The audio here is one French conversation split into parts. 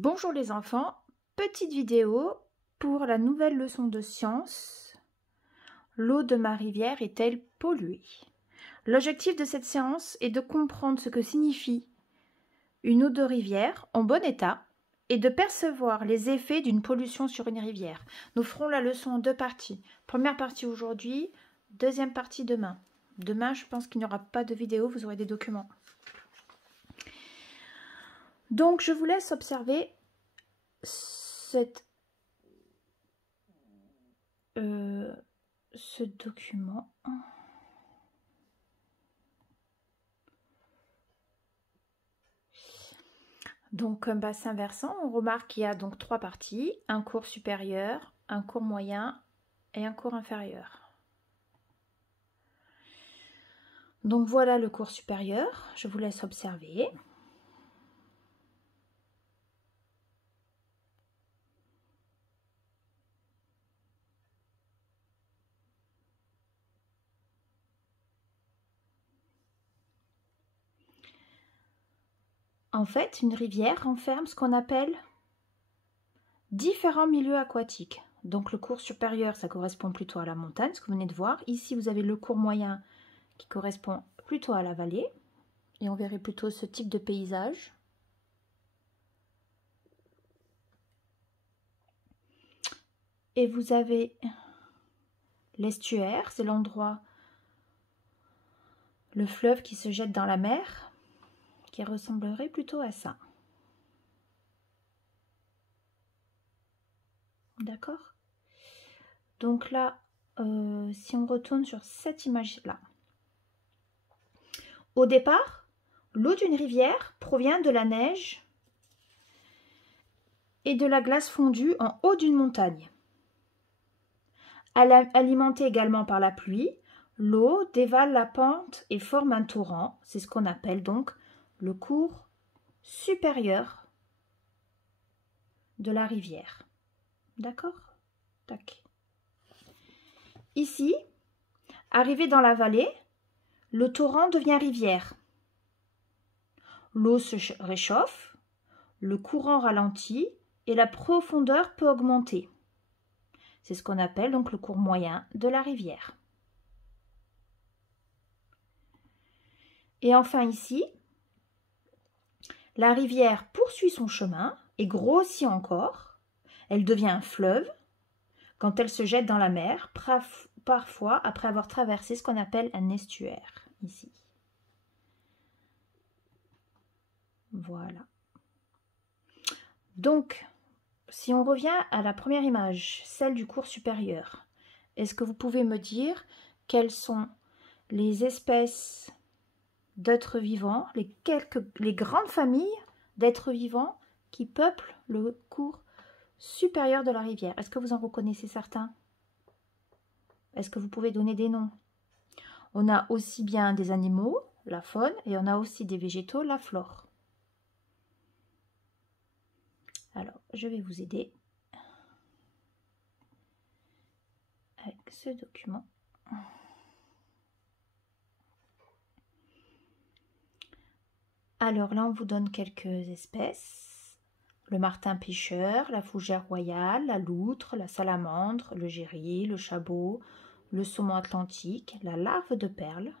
Bonjour les enfants, petite vidéo pour la nouvelle leçon de sciences. L'eau de ma rivière est-elle polluée? L'objectif de cette séance est de comprendre ce que signifie une eau de rivière en bon état et de percevoir les effets d'une pollution sur une rivière. Nous ferons la leçon en deux parties. Première partie aujourd'hui, deuxième partie demain. Demain, je pense qu'il n'y aura pas de vidéo, vous aurez des documents. Donc, je vous laisse observer ce document. Donc, comme bassin versant, on remarque qu'il y a donc trois parties, un cours supérieur, un cours moyen et un cours inférieur. Donc voilà le cours supérieur, je vous laisse observer. En fait, une rivière renferme ce qu'on appelle différents milieux aquatiques. Donc le cours supérieur, ça correspond plutôt à la montagne, ce que vous venez de voir. Ici, vous avez le cours moyen qui correspond plutôt à la vallée. Et on verrait plutôt ce type de paysage. Et vous avez l'estuaire, c'est l'endroit, le fleuve qui se jette dans la mer, qui ressemblerait plutôt à ça. D'accord? Donc là, si on retourne sur cette image-là, au départ, l'eau d'une rivière provient de la neige et de la glace fondue en haut d'une montagne. Alimentée également par la pluie, l'eau dévale la pente et forme un torrent. C'est ce qu'on appelle donc le cours supérieur de la rivière. D'accord? Tac. Ici, arrivé dans la vallée, le torrent devient rivière. L'eau se réchauffe, le courant ralentit et la profondeur peut augmenter. C'est ce qu'on appelle donc le cours moyen de la rivière. Et enfin ici, la rivière poursuit son chemin et grossit encore. Elle devient un fleuve quand elle se jette dans la mer, parfois après avoir traversé ce qu'on appelle un estuaire, ici. Voilà. Donc, si on revient à la première image, celle du cours supérieur, est-ce que vous pouvez me dire quelles sont les espèces d'êtres vivants, les grandes familles d'êtres vivants qui peuplent le cours supérieur de la rivière? Est-ce que vous en reconnaissez certains? Est-ce que vous pouvez donner des noms? On a aussi bien des animaux, la faune, et on a aussi des végétaux, la flore. Alors, je vais vous aider avec ce document. Alors là, on vous donne quelques espèces. Le martin pêcheur, la fougère royale, la loutre, la salamandre, le géri, le chabot, le saumon atlantique, la larve de perle,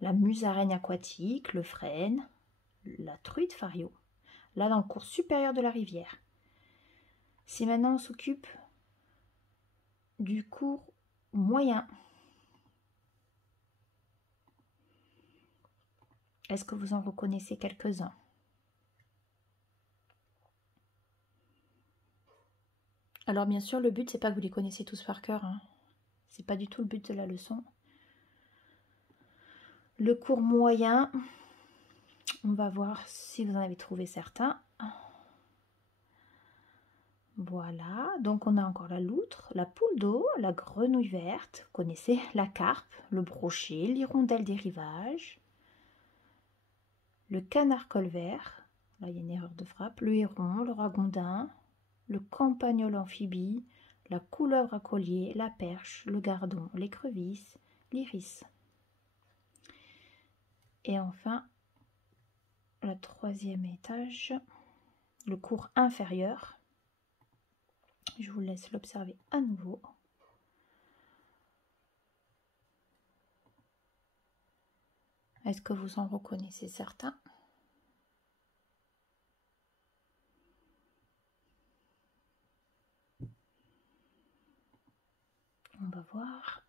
la musaraigne aquatique, le frêne, la truite fario. Là, dans le cours supérieur de la rivière. Si maintenant on s'occupe du cours moyen, est-ce que vous en reconnaissez quelques-uns? Alors bien sûr, le but, c'est pas que vous les connaissez tous par cœur. Hein. C'est pas du tout le but de la leçon. Le cours moyen, on va voir si vous en avez trouvé certains. Voilà, donc on a encore la loutre, la poule d'eau, la grenouille verte, vous connaissez, la carpe, le brochet, l'hirondelle des rivages, le canard colvert, là il y a une erreur de frappe, le héron, le ragondin, le campagnol amphibie, la couleuvre à collier, la perche, le gardon, l'écrevisse, l'iris. Et enfin, le troisième étage, le cours inférieur. Je vous laisse l'observer à nouveau. Est-ce que vous en reconnaissez certains? On va voir.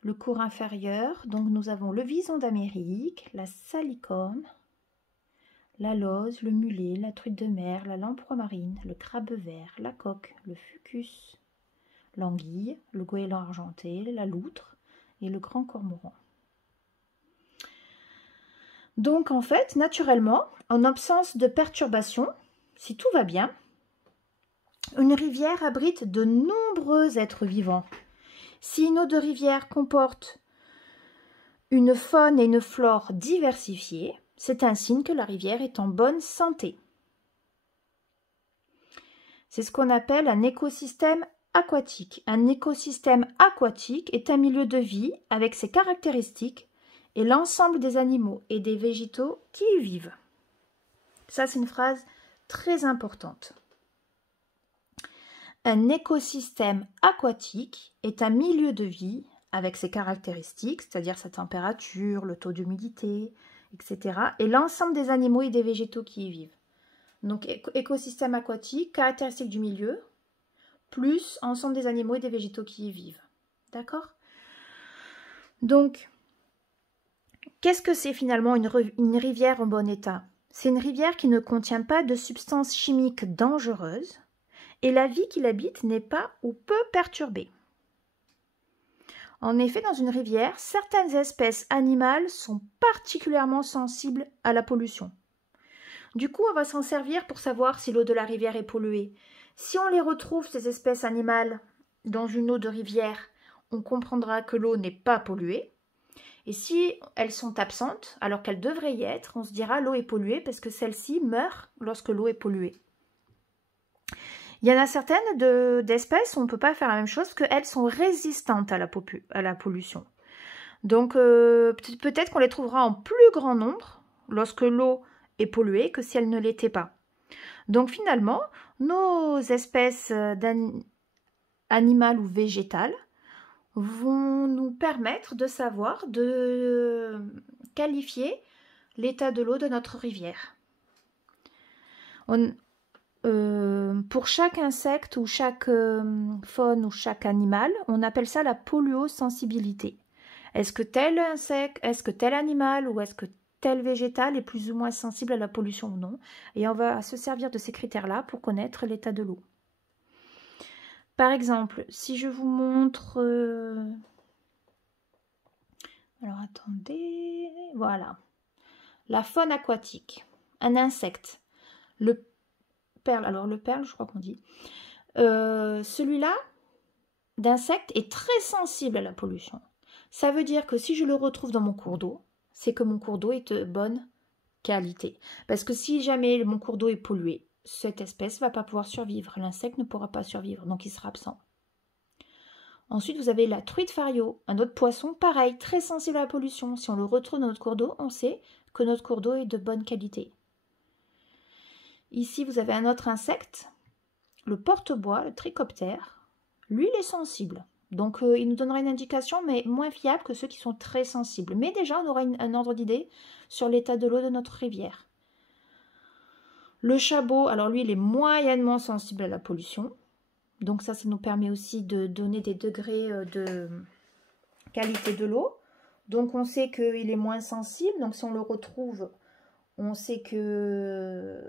Le cours inférieur, donc nous avons le vison d'Amérique, la salicorne, la lauze, le mulet, la truite de mer, la lamproie marine, le crabe vert, la coque, le fucus, l'anguille, le goéland argenté, la loutre et le grand cormoran. Donc en fait, naturellement, en absence de perturbation, si tout va bien, une rivière abrite de nombreux êtres vivants. Si une eau de rivière comporte une faune et une flore diversifiées, c'est un signe que la rivière est en bonne santé. C'est ce qu'on appelle un écosystème aquatique. Un écosystème aquatique est un milieu de vie avec ses caractéristiques et l'ensemble des animaux et des végétaux qui y vivent. Ça, c'est une phrase très importante. Un écosystème aquatique est un milieu de vie avec ses caractéristiques, c'est-à-dire sa température, le taux d'humidité, etc. et l'ensemble des animaux et des végétaux qui y vivent. Donc, écosystème aquatique, caractéristiques du milieu, plus ensemble des animaux et des végétaux qui y vivent. D'accord? Donc, qu'est-ce que c'est finalement une rivière en bon état? C'est une rivière qui ne contient pas de substances chimiques dangereuses et la vie qui l'habite n'est pas ou peu perturbée. En effet, dans une rivière, certaines espèces animales sont particulièrement sensibles à la pollution. Du coup, on va s'en servir pour savoir si l'eau de la rivière est polluée. Si on les retrouve, ces espèces animales, dans une eau de rivière, on comprendra que l'eau n'est pas polluée. Et si elles sont absentes, alors qu'elles devraient y être, on se dira l'eau est polluée parce que celle-ci meurt lorsque l'eau est polluée. Il y en a certaines d'espèces où on ne peut pas faire la même chose parce qu'elles sont résistantes à la pollution. Donc peut-être qu'on les trouvera en plus grand nombre lorsque l'eau est polluée que si elle ne l'était pas. Donc finalement, nos espèces animales ou végétales vont nous permettre de savoir, de qualifier l'état de l'eau de notre rivière. Pour chaque insecte ou chaque faune ou chaque animal, on appelle ça la polluosensibilité. Est-ce que tel insecte, est-ce que tel animal ou est-ce que tel végétal est plus ou moins sensible à la pollution ou non? Et on va se servir de ces critères-là pour connaître l'état de l'eau. Par exemple, si je vous montre... Alors attendez... Voilà. La faune aquatique. Un insecte. Le perle, alors le perle, je crois qu'on dit. Celui-là, d'insecte, est très sensible à la pollution. Ça veut dire que si je le retrouve dans mon cours d'eau, c'est que mon cours d'eau est de bonne qualité. Parce que si jamais mon cours d'eau est pollué, cette espèce ne va pas pouvoir survivre. L'insecte ne pourra pas survivre, donc il sera absent. Ensuite, vous avez la truite fario, un autre poisson, pareil, très sensible à la pollution. Si on le retrouve dans notre cours d'eau, on sait que notre cours d'eau est de bonne qualité. Ici, vous avez un autre insecte, le porte-bois, le trichoptère. Lui, il est sensible. Donc, il nous donnera une indication, mais moins fiable que ceux qui sont très sensibles. Mais déjà, on aura un ordre d'idée sur l'état de l'eau de notre rivière. Le chabot, alors lui, il est moyennement sensible à la pollution. Donc ça nous permet aussi de donner des degrés de qualité de l'eau. Donc on sait qu'il est moins sensible. Donc si on le retrouve, on sait que...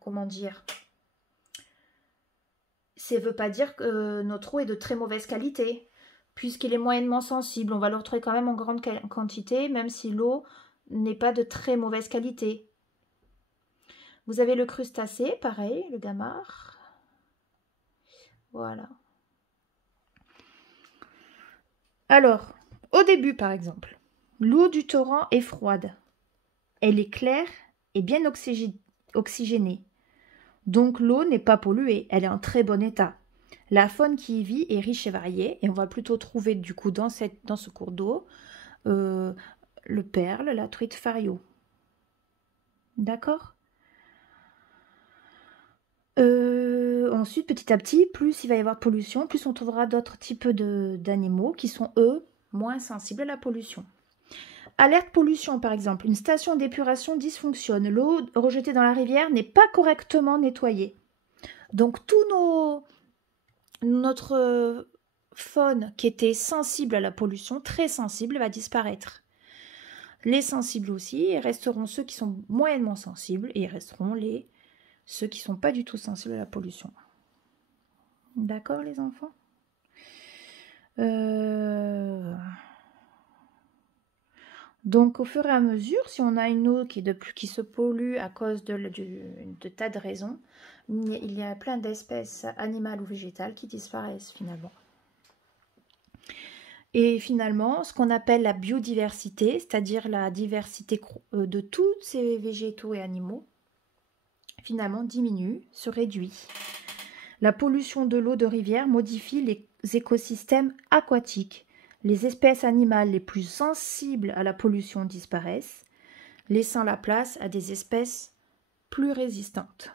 Comment dire? Ça ne veut pas dire que notre eau est de très mauvaise qualité. Puisqu'il est moyennement sensible, on va le retrouver quand même en grande quantité, même si l'eau n'est pas de très mauvaise qualité. Vous avez le crustacé, pareil, le gamard. Voilà. Alors, au début par exemple, l'eau du torrent est froide. Elle est claire et bien oxygénée. Donc l'eau n'est pas polluée, elle est en très bon état. La faune qui y vit est riche et variée et on va plutôt trouver du coup dans ce cours d'eau le perle, la truite fario. D'accord? Ensuite, petit à petit, plus il va y avoir de pollution, plus on trouvera d'autres types d'animaux qui sont, eux, moins sensibles à la pollution. Alerte pollution, par exemple. Une station d'épuration dysfonctionne. L'eau rejetée dans la rivière n'est pas correctement nettoyée. Donc, notre faune qui était sensible à la pollution, très sensible, va disparaître. Les sensibles aussi, il resteront ceux qui sont moyennement sensibles et il resteront ceux qui ne sont pas du tout sensibles à la pollution. D'accord, les enfants? Donc, au fur et à mesure, si on a une eau qui se pollue à cause de tas de raisons, il y a plein d'espèces animales ou végétales qui disparaissent finalement. Et finalement, ce qu'on appelle la biodiversité, c'est-à-dire la diversité de tous ces végétaux et animaux, finalement diminue, se réduit. La pollution de l'eau de rivière modifie les écosystèmes aquatiques. Les espèces animales les plus sensibles à la pollution disparaissent, laissant la place à des espèces plus résistantes.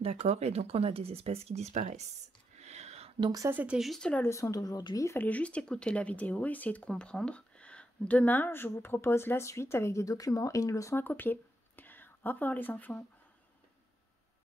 D'accord? Et donc on a des espèces qui disparaissent. Donc ça, c'était juste la leçon d'aujourd'hui. Il fallait juste écouter la vidéo et essayer de comprendre. Demain, je vous propose la suite avec des documents et une leçon à copier. Au revoir les enfants.